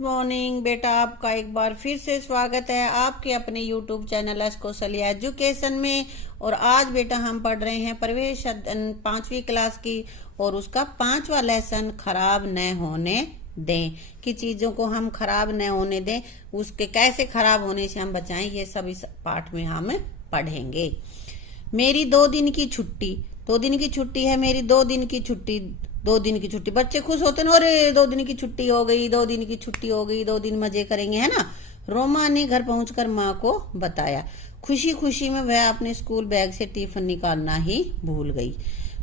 Morning बेटा, आपका एक बार फिर से स्वागत है आपके अपने यूट्यूब चैनल कौशल्या एजुकेशन में। और आज बेटा हम पढ़ रहे हैं प्रवेश अध्ययन 5वीं क्लास की और उसका 5वां लेसन खराब न होने दें। कि चीजों को हम खराब न होने दें, उसके कैसे खराब होने से हम बचाएं, ये सब इस पाठ में हम पढ़ेंगे। मेरी 2 दिन की छुट्टी, 2 दिन की छुट्टी है मेरी, 2 दिन की छुट्टी, 2 दिन की छुट्टी। बच्चे खुश होते ना, अरे 2 दिन की छुट्टी हो गई, 2 दिन की छुट्टी हो गई, 2 दिन मजे करेंगे, है ना। रोमा ने घर पहुंचकर माँ को बताया। खुशी खुशी में वह अपने स्कूल बैग से टिफिन निकालना ही भूल गई।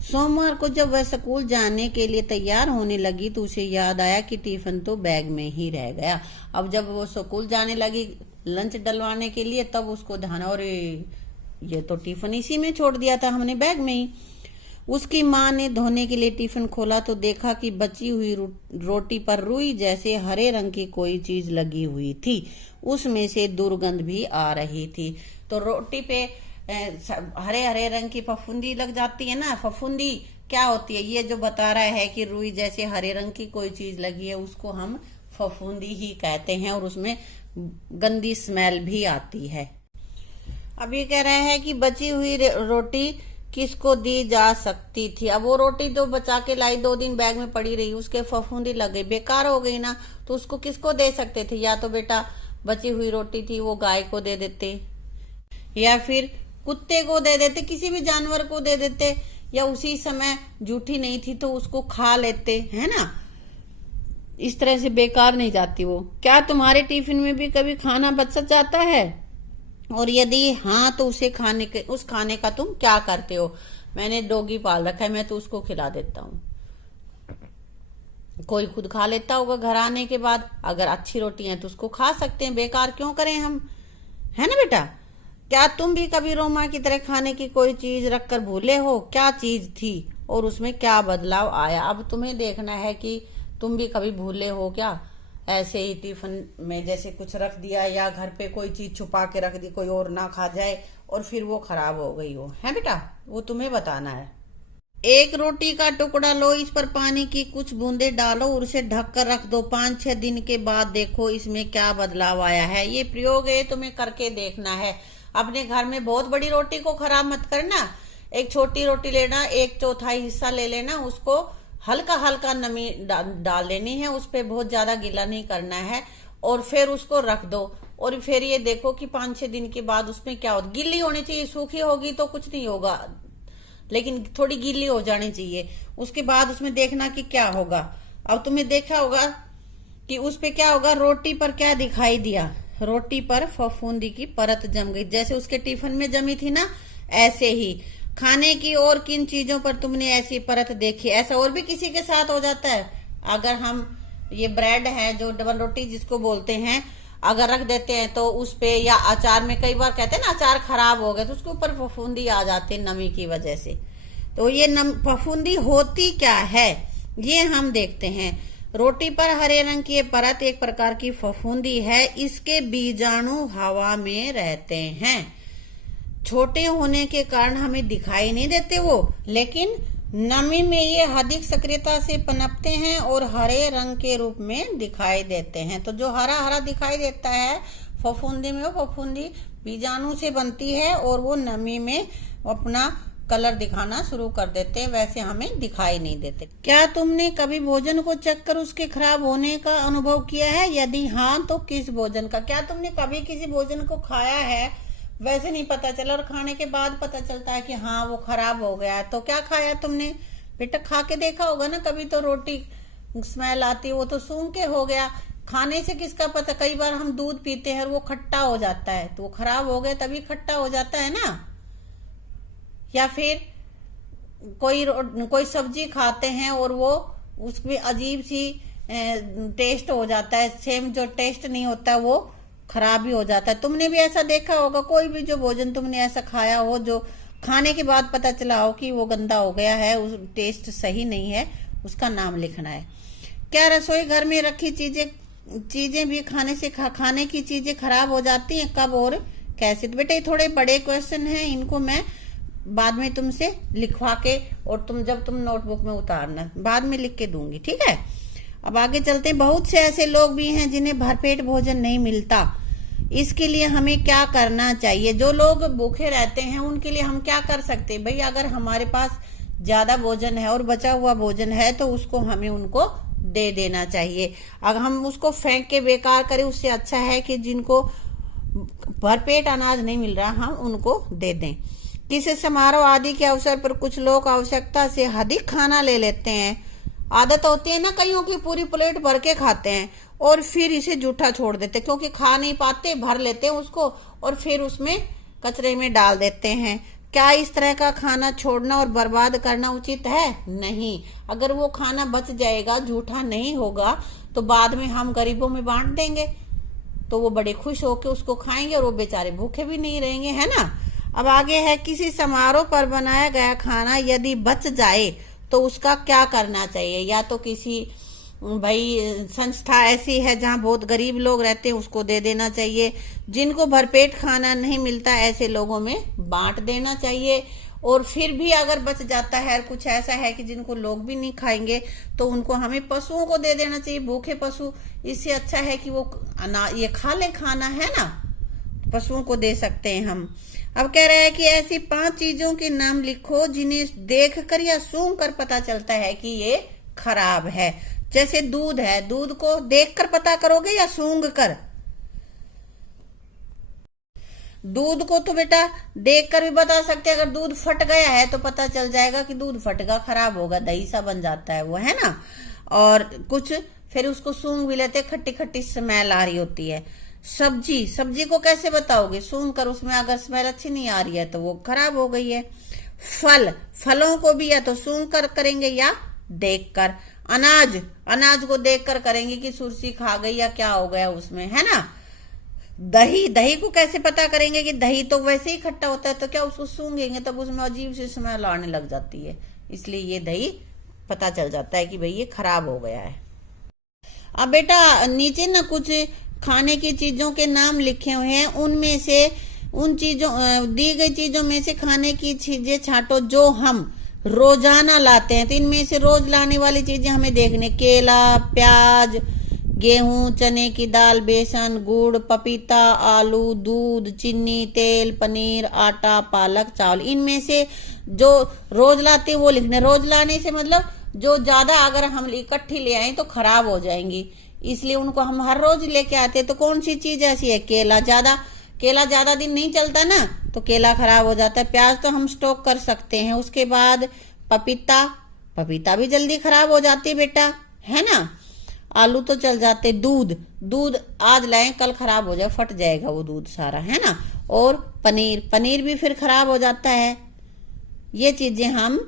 सोमवार को जब वह स्कूल जाने के लिए तैयार होने लगी तो उसे याद आया कि टिफिन तो बैग में ही रह गया। अब जब वो स्कूल जाने लगी लंच डलवाने के लिए, तब उसको ध्यान, अरे ये तो टिफिन इसी में छोड़ दिया था हमने, बैग में ही। उसकी माँ ने धोने के लिए टिफिन खोला तो देखा कि बची हुई रोटी पर रुई जैसे हरे रंग की कोई चीज लगी हुई थी। उसमें से दुर्गंध भी आ रही थी। तो रोटी पे हरे हरे रंग की फफूंदी लग जाती है ना। फफूंदी क्या होती है, ये जो बता रहा है कि रुई जैसे हरे रंग की कोई चीज लगी है, उसको हम फफूंदी ही कहते हैं और उसमें गंदी स्मेल भी आती है। अब ये कह रहा है कि बची हुई रोटी किसको दी जा सकती थी। अब वो रोटी तो बचा के लाई, 2 दिन बैग में पड़ी रही, उसके फफूंदी लग गई, बेकार हो गई ना, तो उसको किसको दे सकते थे। या तो बेटा बची हुई रोटी थी वो गाय को दे देते, या फिर कुत्ते को दे देते, किसी भी जानवर को दे देते, या उसी समय जूठी नहीं थी तो उसको खा लेते, है ना। इस तरह से बेकार नहीं जाती वो। क्या तुम्हारे टिफिन में भी कभी खाना बच जाता है, और यदि हाँ तो उस खाने का तुम क्या करते हो। मैंने डॉगी पाल रखा है, मैं तो उसको खिला देता हूँ। कोई खुद खा लेता होगा घर आने के बाद। अगर अच्छी रोटी है तो उसको खा सकते हैं, बेकार क्यों करें हम, है ना बेटा। क्या तुम भी कभी रोमा की तरह खाने की कोई चीज रखकर भूले हो। क्या चीज थी और उसमें क्या बदलाव आया। अब तुम्हें देखना है कि तुम भी कभी भूले हो क्या, ऐसे ही टिफिन में जैसे कुछ रख दिया, या घर पे कोई चीज छुपा के रख दी, कोई और ना खा जाए और फिर वो खराब हो गई हो, है बेटा। वो तुम्हें बताना है। एक रोटी का टुकड़ा लो, इस पर पानी की कुछ बूंदे डालो और उसे ढक कर रख दो। 5-6 दिन के बाद देखो इसमें क्या बदलाव आया है। ये प्रयोग है, तुम्हें करके देखना है। अपने घर में बहुत बड़ी रोटी को खराब मत करना। एक छोटी रोटी लेना, 1/4 हिस्सा ले लेना, उसको हल्का हल्का नमी डाल देनी है, उस पर बहुत ज्यादा गीला नहीं करना है, और फिर उसको रख दो। और फिर ये देखो कि 5-6 दिन के बाद उसमें क्या होगा। गीली होनी चाहिए, सूखी होगी तो कुछ नहीं होगा, लेकिन थोड़ी गीली हो जानी चाहिए। उसके बाद उसमें देखना कि क्या होगा। अब तुम्हें देखा होगा कि उस पे क्या होगा, रोटी पर क्या दिखाई दिया। रोटी पर फफूंदी की परत जम गई, जैसे उसके टिफिन में जमी थी ना, ऐसे ही खाने की और किन चीजों पर तुमने ऐसी परत देखी। ऐसा और भी किसी के साथ हो जाता है। अगर हम ये ब्रेड है जो डबल रोटी जिसको बोलते हैं, अगर रख देते हैं तो उस पे, या अचार में कई बार कहते हैं ना अचार खराब हो गया तो उसके ऊपर फफूंदी आ जाती है नमी की वजह से। तो ये फफूंदी होती क्या है ये हम देखते हैं। रोटी पर हरे रंग की ये परत एक प्रकार की फफूंदी है। इसके बीजाणु हवा में रहते हैं। छोटे होने के कारण हमें दिखाई नहीं देते वो, लेकिन नमी में ये अधिक सक्रियता से पनपते हैं और हरे रंग के रूप में दिखाई देते हैं। तो जो हरा हरा दिखाई देता है फफूंदी में, वो फफूंदी बीजाणु से बनती है और वो नमी में अपना कलर दिखाना शुरू कर देते हैं, वैसे हमें दिखाई नहीं देते। क्या तुमने कभी भोजन को चख कर उसके खराब होने का अनुभव किया है। यदि हाँ तो किस भोजन का। क्या तुमने कभी किसी भोजन को खाया है, वैसे नहीं पता चला और खाने के बाद पता चलता है कि हाँ वो खराब हो गया। तो क्या खाया तुमने बेटा, खा के देखा होगा ना कभी। तो रोटी स्मेल आती है, वो तो सूंघ के हो गया। खाने से किसका पता। कई बार हम दूध पीते हैं और वो खट्टा हो जाता है, तो वो खराब हो गया, तभी खट्टा हो जाता है ना। या फिर कोई सब्जी खाते हैं और वो उसमें अजीब सी टेस्ट हो जाता है, सेम जो टेस्ट नहीं होता वो खराब ही हो जाता है। तुमने भी ऐसा देखा होगा, कोई भी जो भोजन तुमने ऐसा खाया हो जो खाने के बाद पता चला हो कि वो गंदा हो गया है, उस टेस्ट सही नहीं है, उसका नाम लिखना है। क्या रसोई घर में रखी चीजें भी खाने की चीजें खराब हो जाती हैं, कब और कैसे। तो बेटा ये थोड़े बड़े क्वेश्चन हैं, इनको मैं बाद में तुमसे लिखवा के, और जब तुम नोटबुक में उतारना, बाद में लिख के दूंगी, ठीक है। अब आगे चलते हैं। बहुत से ऐसे लोग भी हैं जिन्हें भरपेट भोजन नहीं मिलता। इसके लिए हमें क्या करना चाहिए? जो लोग भूखे रहते हैं उनके लिए हम क्या कर सकते हैं? भाई अगर हमारे पास ज्यादा भोजन है और बचा हुआ भोजन है तो उसको हमें उनको दे देना चाहिए। अगर हम उसको फेंक के बेकार करें उससे अच्छा है कि जिनको भरपेट अनाज नहीं मिल रहा हम उनको दे दें। किसी समारोह आदि के अवसर पर कुछ लोग आवश्यकता से अधिक खाना ले लेते हैं। आदत होती है ना कईयों की, पूरी प्लेट भर के खाते हैं और फिर इसे जूठा छोड़ देते, क्योंकि खा नहीं पाते, भर लेते हैं उसको और फिर उसमें कचरे में डाल देते हैं। क्या इस तरह का खाना छोड़ना और बर्बाद करना उचित है? नहीं। अगर वो खाना बच जाएगा, जूठा नहीं होगा, तो बाद में हम गरीबों में बांट देंगे तो वो बड़े खुश होकर उसको खाएंगे और वो बेचारे भूखे भी नहीं रहेंगे, है ना। अब आगे है, किसी समारोह पर बनाया गया खाना यदि बच जाए तो उसका क्या करना चाहिए? या तो किसी भाई संस्था ऐसी है जहां बहुत गरीब लोग रहते हैं उसको दे देना चाहिए। जिनको भरपेट खाना नहीं मिलता ऐसे लोगों में बांट देना चाहिए। और फिर भी अगर बच जाता है, कुछ ऐसा है कि जिनको लोग भी नहीं खाएंगे, तो उनको हमें पशुओं को दे देना चाहिए, भूखे पशु। इससे अच्छा है कि वो ये खा ले खाना, है ना, पशुओं को दे सकते हैं हम। अब कह रहा है कि ऐसी 5 चीजों के नाम लिखो जिन्हें देखकर या सूंघ कर पता चलता है कि ये खराब है। जैसे दूध है, दूध को देखकर पता करोगे या सूंघ कर? दूध को तो बेटा देखकर भी बता सकते हैं। अगर दूध फट गया है तो पता चल जाएगा कि दूध फट गया, खराब होगा, दही सा बन जाता है वो, है ना। और कुछ फिर उसको सूंघ भी लेते, खट्टी खट्टी स्मेल आ रही होती है। सब्जी को कैसे बताओगे? सूंघ कर, उसमें अगर स्मेल अच्छी नहीं आ रही है तो वो खराब हो गई है। फलों को भी या तो सूंघ कर करेंगे या देख कर। अनाज को देखकर करेंगे कि सुरसी खा गई या क्या हो गया उसमें, है ना। दही को कैसे पता करेंगे कि दही तो वैसे ही खट्टा होता है, तो क्या उसको सूंघेंगे तब उसमें अजीब सी स्मेल आने लग जाती है, इसलिए ये दही पता चल जाता है कि भाई ये खराब हो गया है। अब बेटा नीचे ना कुछ खाने की चीजों के नाम लिखे हुए हैं, उनमें से उन चीजों दी गई चीजों में से खाने की चीजें छांटो जो हम रोजाना लाते हैं। तो इनमें से रोज लाने वाली चीजें हमें देखने, केला, प्याज, गेहूं, चने की दाल, बेसन, गुड़, पपीता, आलू, दूध, चीनी, तेल, पनीर, आटा, पालक, चावल। इनमें से जो रोज लाते हैं वो लिखने। रोज लाने से मतलब जो ज्यादा अगर हम इकट्ठी ले आए तो खराब हो जाएंगी, इसलिए उनको हम हर रोज लेके आते हैं। तो कौन सी चीज ऐसी है? केला ज्यादा दिन नहीं चलता ना, तो केला खराब हो जाता है। प्याज तो हम स्टॉक कर सकते हैं। उसके बाद पपीता भी जल्दी खराब हो जाती है बेटा, है ना। आलू तो चल जाते। दूध आज लाएं कल खराब हो जाए, फट जाएगा वो दूध सारा, है ना। और पनीर भी फिर खराब हो जाता है। ये चीजें हम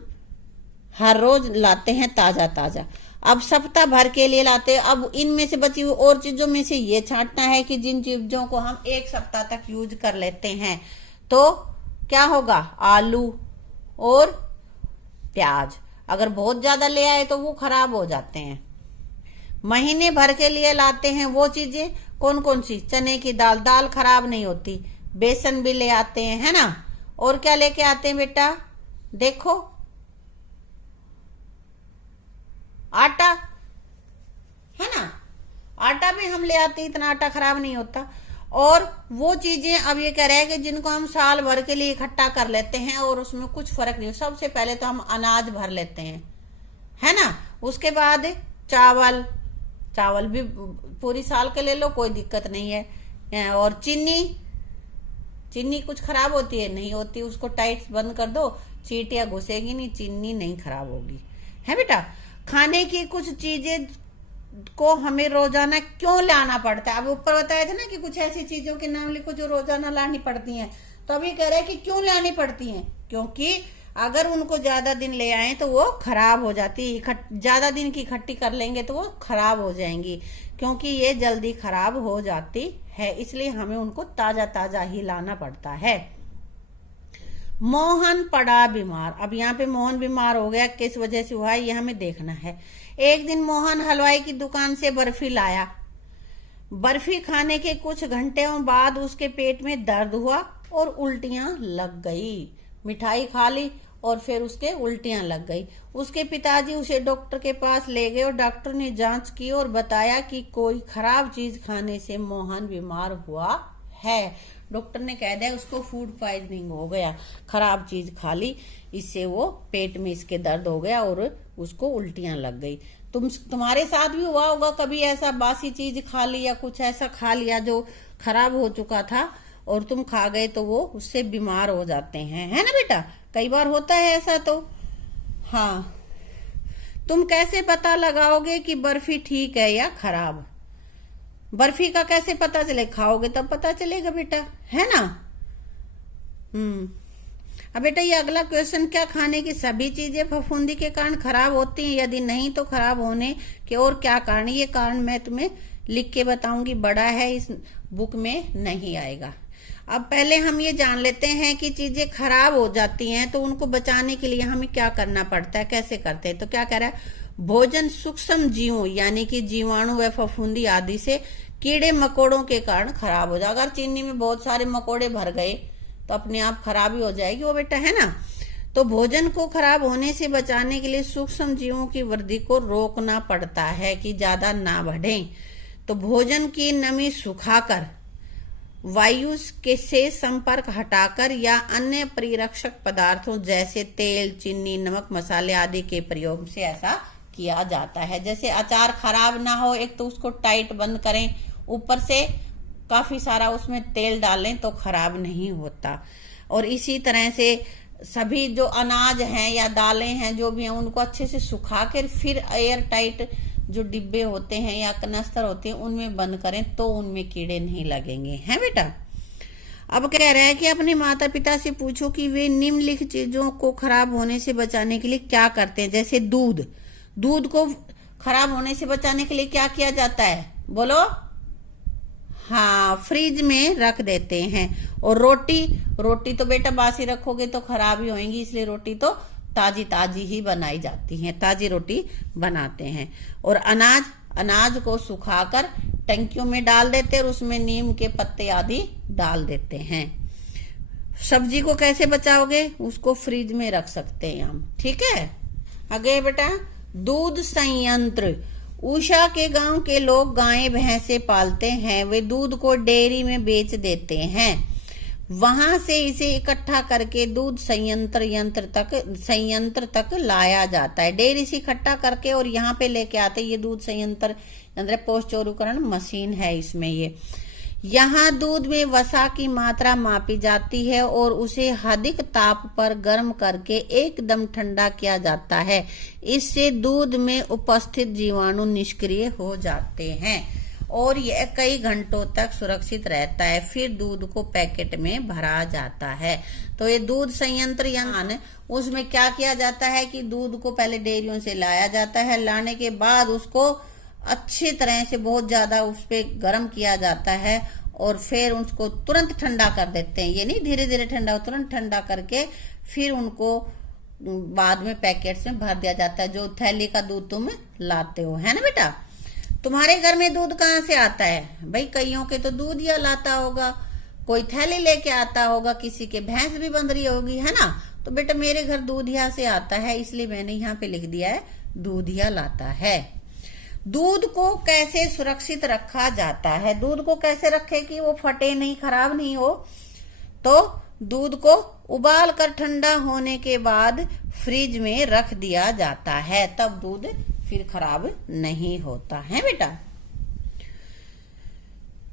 हर रोज लाते हैं ताजा। अब सप्ताह भर के लिए लाते हैं। अब इनमें से बची हुई और चीजों में से ये छांटना है कि जिन चीजों को हम 1 सप्ताह तक यूज कर लेते हैं, तो क्या होगा? आलू और प्याज। अगर बहुत ज्यादा ले आए तो वो खराब हो जाते हैं। महीने भर के लिए लाते हैं वो चीजें कौन कौन सी? चने की दाल खराब नहीं होती। बेसन भी ले आते हैं, है ना। और क्या लेके आते हैं बेटा? देखो, आटा, है ना। आटा भी हम ले आते हैं, इतना आटा खराब नहीं होता। और वो चीजें अब ये कह रहे हैं कि जिनको हम साल भर के लिए इकट्ठा कर लेते हैं और उसमें कुछ फर्क नहीं। सबसे पहले तो हम अनाज भर लेते हैं, है ना। उसके बाद चावल भी पूरी साल के ले लो, कोई दिक्कत नहीं है। और चीनी कुछ खराब होती है? नहीं होती, उसको टाइट बंद कर दो, चींटियां घुसेगी नहीं, चीनी नहीं खराब होगी, है बेटा। खाने की कुछ चीजें को हमें रोजाना क्यों लाना पड़ता है? अब ऊपर बताया था ना कि कुछ ऐसी चीजों के नाम लिखो जो रोजाना लानी पड़ती हैं। तो अभी कह रहे हैं कि क्यों लानी पड़ती हैं? क्योंकि अगर उनको ज्यादा दिन ले आए तो वो खराब हो जाती, ज्यादा दिन की इकट्ठी कर लेंगे तो वो खराब हो जाएंगी, क्योंकि ये जल्दी खराब हो जाती है, इसलिए हमें उनको ताजा ही लाना पड़ता है। मोहन पड़ा बीमार। अब यहाँ पे मोहन बीमार हो गया, किस वजह से हुआ ये हमें देखना है। एक दिन मोहन हलवाई की दुकान से बर्फी लाया। बर्फी खाने के कुछ घंटों बाद उसके पेट में दर्द हुआ और उल्टियां लग गई। मिठाई खा ली और फिर उसके उल्टियां लग गई। उसके पिताजी उसे डॉक्टर के पास ले गए और डॉक्टर ने जांच की और बताया कि कोई खराब चीज खाने से मोहन बीमार हुआ है। डॉक्टर ने कह दिया उसको फूड पॉइजनिंग हो गया, खराब चीज खा ली, इससे वो पेट में इसके दर्द हो गया और उसको उल्टियां लग गई। तुम्हारे साथ भी हुआ होगा कभी ऐसा, बासी चीज खा ली या कुछ ऐसा खा लिया जो खराब हो चुका था और तुम खा गए तो वो उससे बीमार हो जाते हैं, है ना बेटा? कई बार होता है ऐसा। तो हाँ, तुम कैसे पता लगाओगे कि बर्फी ठीक है या खराब? बर्फी का कैसे पता चले? खाओगे तब पता चलेगा बेटा, है ना? अब बेटा ये अगला क्वेश्चन, क्या खाने की सभी चीजें फफूंदी के कारण खराब होती हैं? यदि नहीं तो खराब होने के और क्या कारण? ये कारण मैं तुम्हें लिख के बताऊंगी, बड़ा है, इस बुक में नहीं आएगा। अब पहले हम ये जान लेते हैं कि चीजें खराब हो जाती हैं तो उनको बचाने के लिए हमें क्या करना पड़ता है, कैसे करते हैं। तो क्या कह रहा है, भोजन सूक्ष्म जीवों यानी कि जीवाणु व फफूंदी आदि से कीड़े मकोड़ों के कारण खराब हो जाए। अगर चीनी में बहुत सारे मकोड़े भर गए तो अपने आप खराबी हो जाएगी वो बेटा, है ना? तो भोजन को खराब होने से बचाने के लिए सूक्ष्म जीवों की वृद्धि को रोकना पड़ता है कि ज्यादा ना बढ़े। तो भोजन की नमी सुखाकर, वायु के से संपर्क हटाकर या अन्य परिरक्षक पदार्थों जैसे तेल, चीनी, नमक, मसाले आदि के प्रयोग से ऐसा किया जाता है। जैसे अचार खराब ना हो, एक तो उसको टाइट बंद करें, ऊपर से काफी सारा उसमें तेल डालें तो खराब नहीं होता। और इसी तरह से सभी जो अनाज हैं या दालें हैं जो भी हैं उनको अच्छे से सुखा कर फिर एयर टाइट जो डिब्बे होते हैं या कनस्तर होते हैं उनमें बंद करें तो उनमें कीड़े नहीं लगेंगे, हैं बेटा? अब कह रहा है कि अपने माता पिता से पूछो कि वे निम्नलिखित चीजों को खराब होने से बचाने के लिए क्या करते हैं। जैसे दूध को खराब होने से बचाने के लिए क्या किया जाता है, बोलो? हाँ, फ्रिज में रख देते हैं। और रोटी तो बेटा बासी रखोगे तो खराब ही होंगी, इसलिए रोटी तो ताजी ही बनाई जाती है, ताजी रोटी बनाते हैं। और अनाज को सुखाकर टंकियों में डाल देते हैं और उसमें नीम के पत्ते आदि डाल देते हैं। सब्जी को कैसे बचाओगे? उसको फ्रिज में रख सकते हैं हम, ठीक है? आगे बेटा, दूध संयंत्र। उषा के गांव के लोग गायें भैंसे पालते हैं, वे दूध को डेयरी में बेच देते हैं, वहां से इसे इकट्ठा करके दूध संयंत्र तक लाया जाता है। डेयरी से इकट्ठा करके और यहाँ पे लेके आते हैं। ये दूध संयंत्र पौष्टिकरण मशीन है इसमें। ये यहाँ दूध में वसा की मात्रा मापी जाती है और उसे अधिक ताप पर गर्म करके एकदम ठंडा किया जाता है। इससे दूध में उपस्थित जीवाणु निष्क्रिय हो जाते हैं और यह कई घंटों तक सुरक्षित रहता है। फिर दूध को पैकेट में भरा जाता है। तो ये दूध संयंत्र यानी उसमें क्या किया जाता है कि दूध को पहले डेयरियों से लाया जाता है, लाने के बाद उसको अच्छी तरह से बहुत ज्यादा उस पर गर्म किया जाता है और फिर उसको तुरंत ठंडा कर देते हैं। ये नहीं धीरे धीरे ठंडा, तुरंत ठंडा करके फिर उनको बाद में पैकेट्स में भर दिया जाता है। जो थैली का दूध तुम लाते हो, है ना बेटा? तुम्हारे घर में दूध कहाँ से आता है भाई? कईयों के तो दूध या लाता होगा, कोई थैली लेके आता होगा, किसी के भैंस भी बंध रही होगी, है ना? तो बेटा मेरे घर दूधिया से आता है, इसलिए मैंने यहाँ पे लिख दिया है दूधिया लाता है। दूध को कैसे सुरक्षित रखा जाता है? दूध को कैसे रखे कि वो फटे नहीं, खराब नहीं हो? तो दूध को उबाल कर ठंडा होने के बाद फ्रिज में रख दिया जाता है, तब दूध फिर खराब नहीं होता है बेटा।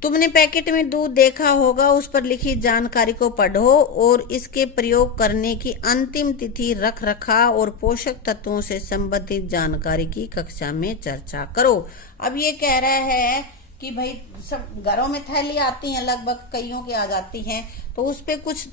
तुमने पैकेट में दूध देखा होगा, उस पर लिखी जानकारी को पढ़ो और इसके प्रयोग करने की अंतिम तिथि, रख रखाव और पोषक तत्वों से संबंधित जानकारी की कक्षा में चर्चा करो। अब ये कह रहा है कि भाई सब घरों में थैली आती हैं, लगभग कईयों की आ जाती हैं, तो उस पे कुछ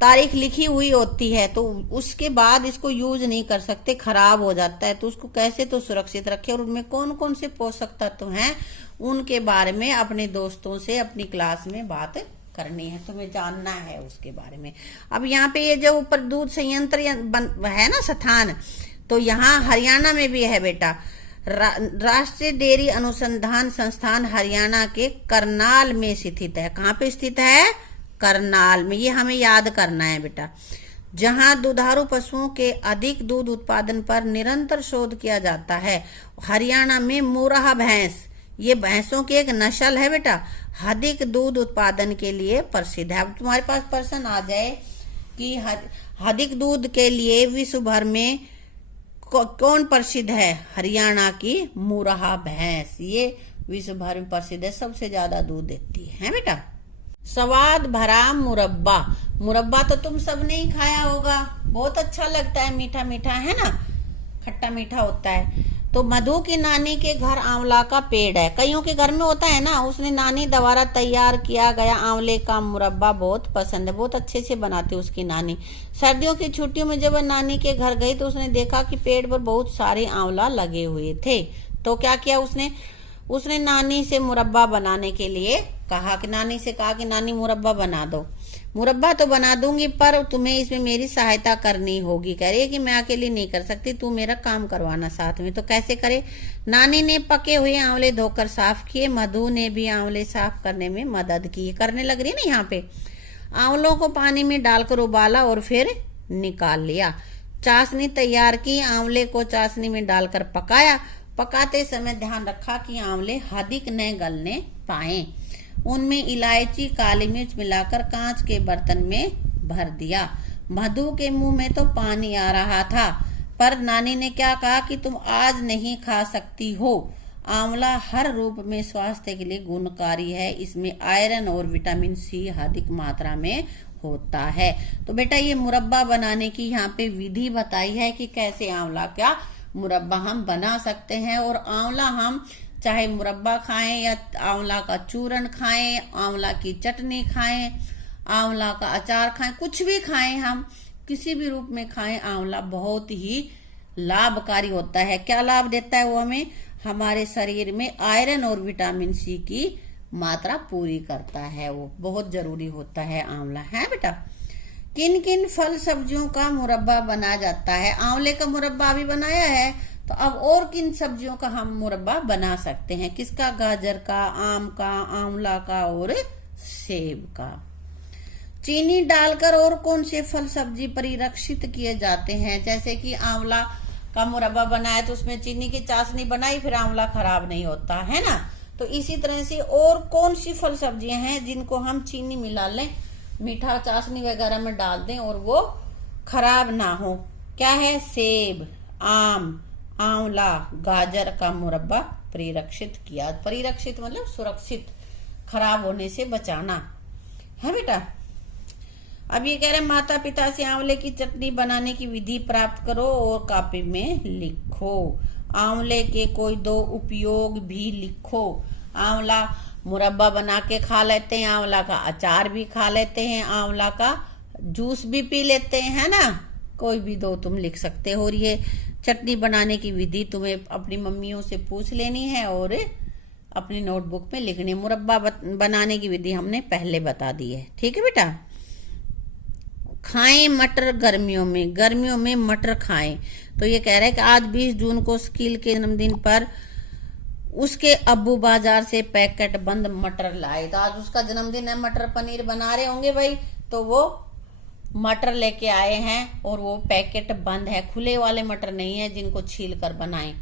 तारीख लिखी हुई होती है, तो उसके बाद इसको यूज नहीं कर सकते, खराब हो जाता है। तो उसको कैसे तो सुरक्षित रखें और उनमें कौन कौन से पोषक तत्व हैं उनके बारे में अपने दोस्तों से अपनी क्लास में बात करनी है, तुम्हें जानना है उसके बारे में। अब यहाँ पे ये जो ऊपर दूध संयंत्र है ना स्थान, तो यहाँ हरियाणा में भी है बेटा। राष्ट्रीय डेयरी अनुसंधान संस्थान हरियाणा के करनाल में स्थित है। कहाँ पे स्थित है? करनाल में। ये हमें याद करना है बेटा। जहां दुधारू पशुओं के अधिक दूध उत्पादन पर निरंतर शोध किया जाता है। हरियाणा में मुर्राह भैंस, ये भैंसों की एक नस्ल है बेटा, अधिक दूध उत्पादन के लिए प्रसिद्ध है। अब तुम्हारे पास प्रश्न आ जाए कि अधिक दूध के लिए विश्व भर में कौन प्रसिद्ध है? हरियाणा की मुर्राह भैंस, ये विश्व भर में प्रसिद्ध है, सबसे ज्यादा दूध देती है बेटा। स्वाद भरा मुरब्बा, मुरब्बा तो तुम सबने ही खाया होगा, बहुत अच्छा लगता है, मीठा मीठा है ना, खट्टा मीठा होता है। तो मधु की नानी के घर आंवला का पेड़ है, कईयों के घर में होता है ना, उसने नानी द्वारा तैयार किया गया आंवले का मुरब्बा बहुत पसंद है, बहुत अच्छे से बनाती है उसकी नानी। सर्दियों की छुट्टियों में जब वह नानी के घर गई तो उसने देखा कि पेड़ पर बहुत सारे आंवला लगे हुए थे। तो क्या किया उसने नानी से मुरब्बा बनाने के लिए कहा कि नानी मुरब्बा बना दो। मुरब्बा तो बना दूंगी पर तुम्हें इसमें मेरी सहायता करनी होगी। कह रही है कि मैं अकेली नहीं कर सकती, तू मेरा काम करवाना साथ में। तो कैसे करे? नानी ने पके हुए आंवले धोकर साफ किए, मधु ने भी आंवले साफ करने में मदद की। करने लग रही है ना यहाँ पे। आंवलों को पानी में डालकर उबाला और फिर निकाल लिया। चाशनी तैयार की, आंवले को चाशनी में डालकर पकाया। पकाते समय ध्यान रखा कि आंवले अधिक न गलने पाए। उनमें इलायची, काली मिर्च मिलाकर कांच के बर्तन में भर दिया। मधु के मुंह में तो पानी आ रहा था, पर नानी ने क्या कहा कि तुम आज नहीं खा सकती हो। आंवला हर रूप में स्वास्थ्य के लिए गुणकारी है, इसमें आयरन और विटामिन सी अधिक मात्रा में होता है। तो बेटा ये मुरब्बा बनाने की यहाँ पे विधि बताई है कि कैसे आंवला का मुरब्बा हम बना सकते हैं। और आंवला हम चाहे मुरब्बा खाएं या आंवला का चूरन खाएं, आंवला की चटनी खाएं, आंवला का अचार खाएं, कुछ भी खाएं, हम किसी भी रूप में खाएं, आंवला बहुत ही लाभकारी होता है। क्या लाभ देता है वो हमें? हमारे शरीर में आयरन और विटामिन सी की मात्रा पूरी करता है, वो बहुत जरूरी होता है आंवला, है बेटा। किन किन फल सब्जियों का मुरब्बा बनाया जाता है? आंवले का मुरब्बा भी बनाया है, तो अब और किन सब्जियों का हम मुरब्बा बना सकते हैं? किसका? गाजर का, आम का, आंवला का और सेब का। चीनी डालकर और कौन से फल सब्जी परिरक्षित किए जाते हैं? जैसे कि आंवला का मुरब्बा बनाया तो उसमें चीनी की चाशनी बनाई, फिर आंवला खराब नहीं होता है ना। तो इसी तरह से और कौन सी फल सब्जियां हैं जिनको हम चीनी मिला लें, मीठा चाशनी वगैरह में डाल दें और वो खराब ना हो? क्या है? सेब, आम, आंवला, गाजर का मुरब्बा परिरक्षित किया। परिरक्षित मतलब सुरक्षित, खराब होने से बचाना, है बेटा। अब ये कह रहे माता पिता से आंवले की चटनी बनाने की विधि प्राप्त करो और कॉपी में लिखो। आंवले के कोई 2 उपयोग भी लिखो। आंवला मुरब्बा बना के खा लेते हैं, आंवला का अचार भी खा लेते हैं, आंवला का जूस भी पी लेते हैं, है ना। कोई भी 2 तुम लिख सकते हो। और ये चटनी बनाने की विधि तुम्हें अपनी मम्मियों से पूछ लेनी है और अपनी नोटबुक में लिखनी है। मुरब्बा बनाने की विधि हमने पहले बता दी है, ठीक है बेटा। खाएं मटर गर्मियों में मटर खाएं। तो ये कह रहा है कि आज 20 जून को स्कील के जन्मदिन पर उसके अब्बू बाजार से पैकेट बंद मटर लाए। तो आज उसका जन्मदिन है, मटर पनीर बना रहे होंगे भाई, तो वो मटर लेके आए हैं और वो पैकेट बंद है, खुले वाले मटर नहीं है जिनको छील कर बनाए।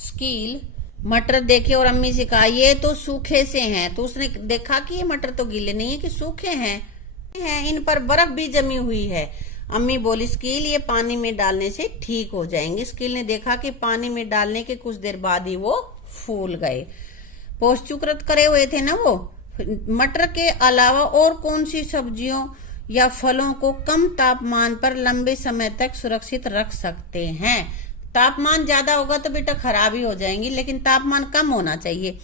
स्कील मटर देखे और अम्मी से कहा ये तो सूखे से हैं। तो उसने देखा कि ये मटर तो गीले नहीं है कि सूखे हैं, इन पर बर्फ भी जमी हुई है। अम्मी बोली स्कील ये पानी में डालने से ठीक हो जाएंगे। स्कील ने देखा कि पानी में डालने के कुछ देर बाद ही वो फूल गए। पौष्टिकृत करे हुए थे ना वो। मटर के अलावा और कौन सी सब्जियों या फलों को कम तापमान पर लंबे समय तक सुरक्षित रख सकते हैं? तापमान ज्यादा होगा तो बेटा खराब ही हो जाएंगी, लेकिन तापमान कम होना चाहिए।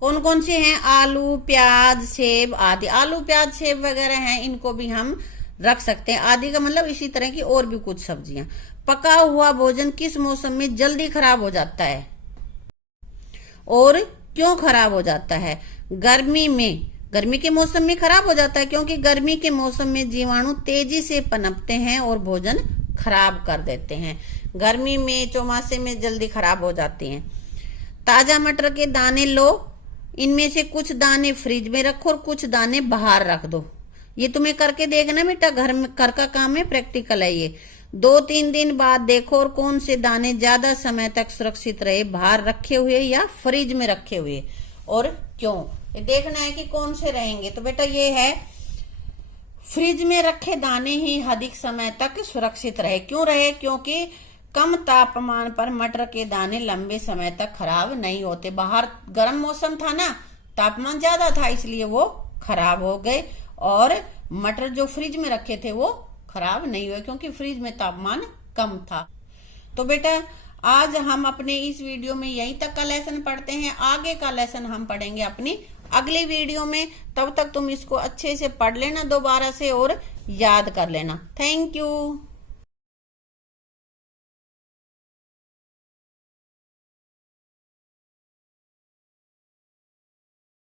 कौन कौन से हैं? आलू, प्याज, सेब आदि। आलू, प्याज, सेब वगैरह हैं, इनको भी हम रख सकते हैं। आदि का मतलब इसी तरह की और भी कुछ सब्जियां। पका हुआ भोजन किस मौसम में जल्दी खराब हो जाता है और क्यों खराब हो जाता है? गर्मी में, गर्मी के मौसम में खराब हो जाता है क्योंकि गर्मी के मौसम में जीवाणु तेजी से पनपते हैं और भोजन खराब कर देते हैं। गर्मी में, चौमासे में जल्दी खराब हो जाते हैं। ताजा मटर के दाने लो, इनमें से कुछ दाने फ्रिज में रखो और कुछ दाने बाहर रख दो। ये तुम्हें करके देखना बेटा, घर में घर का काम है, प्रैक्टिकल है ये। 2-3 दिन बाद देखो और कौन से दाने ज्यादा समय तक सुरक्षित रहे, बाहर रखे हुए या फ्रिज में रखे हुए, और क्यों, ये देखना है कि कौन से रहेंगे। तो बेटा ये है, फ्रिज में रखे दाने ही अधिक समय तक सुरक्षित रहे। क्यों रहे? क्योंकि कम तापमान पर मटर के दाने लंबे समय तक खराब नहीं होते। बाहर गर्म मौसम था ना, तापमान ज्यादा था, इसलिए वो खराब हो गए, और मटर जो फ्रिज में रखे थे वो खराब नहीं हुए, क्योंकि फ्रिज में तापमान कम था। तो बेटा आज हम अपने इस वीडियो में यहीं तक का लेसन पढ़ते हैं, आगे का लेसन हम पढ़ेंगे अपनी अगली वीडियो में। तब तक तुम इसको अच्छे से पढ़ लेना दोबारा से और याद कर लेना। Thank you.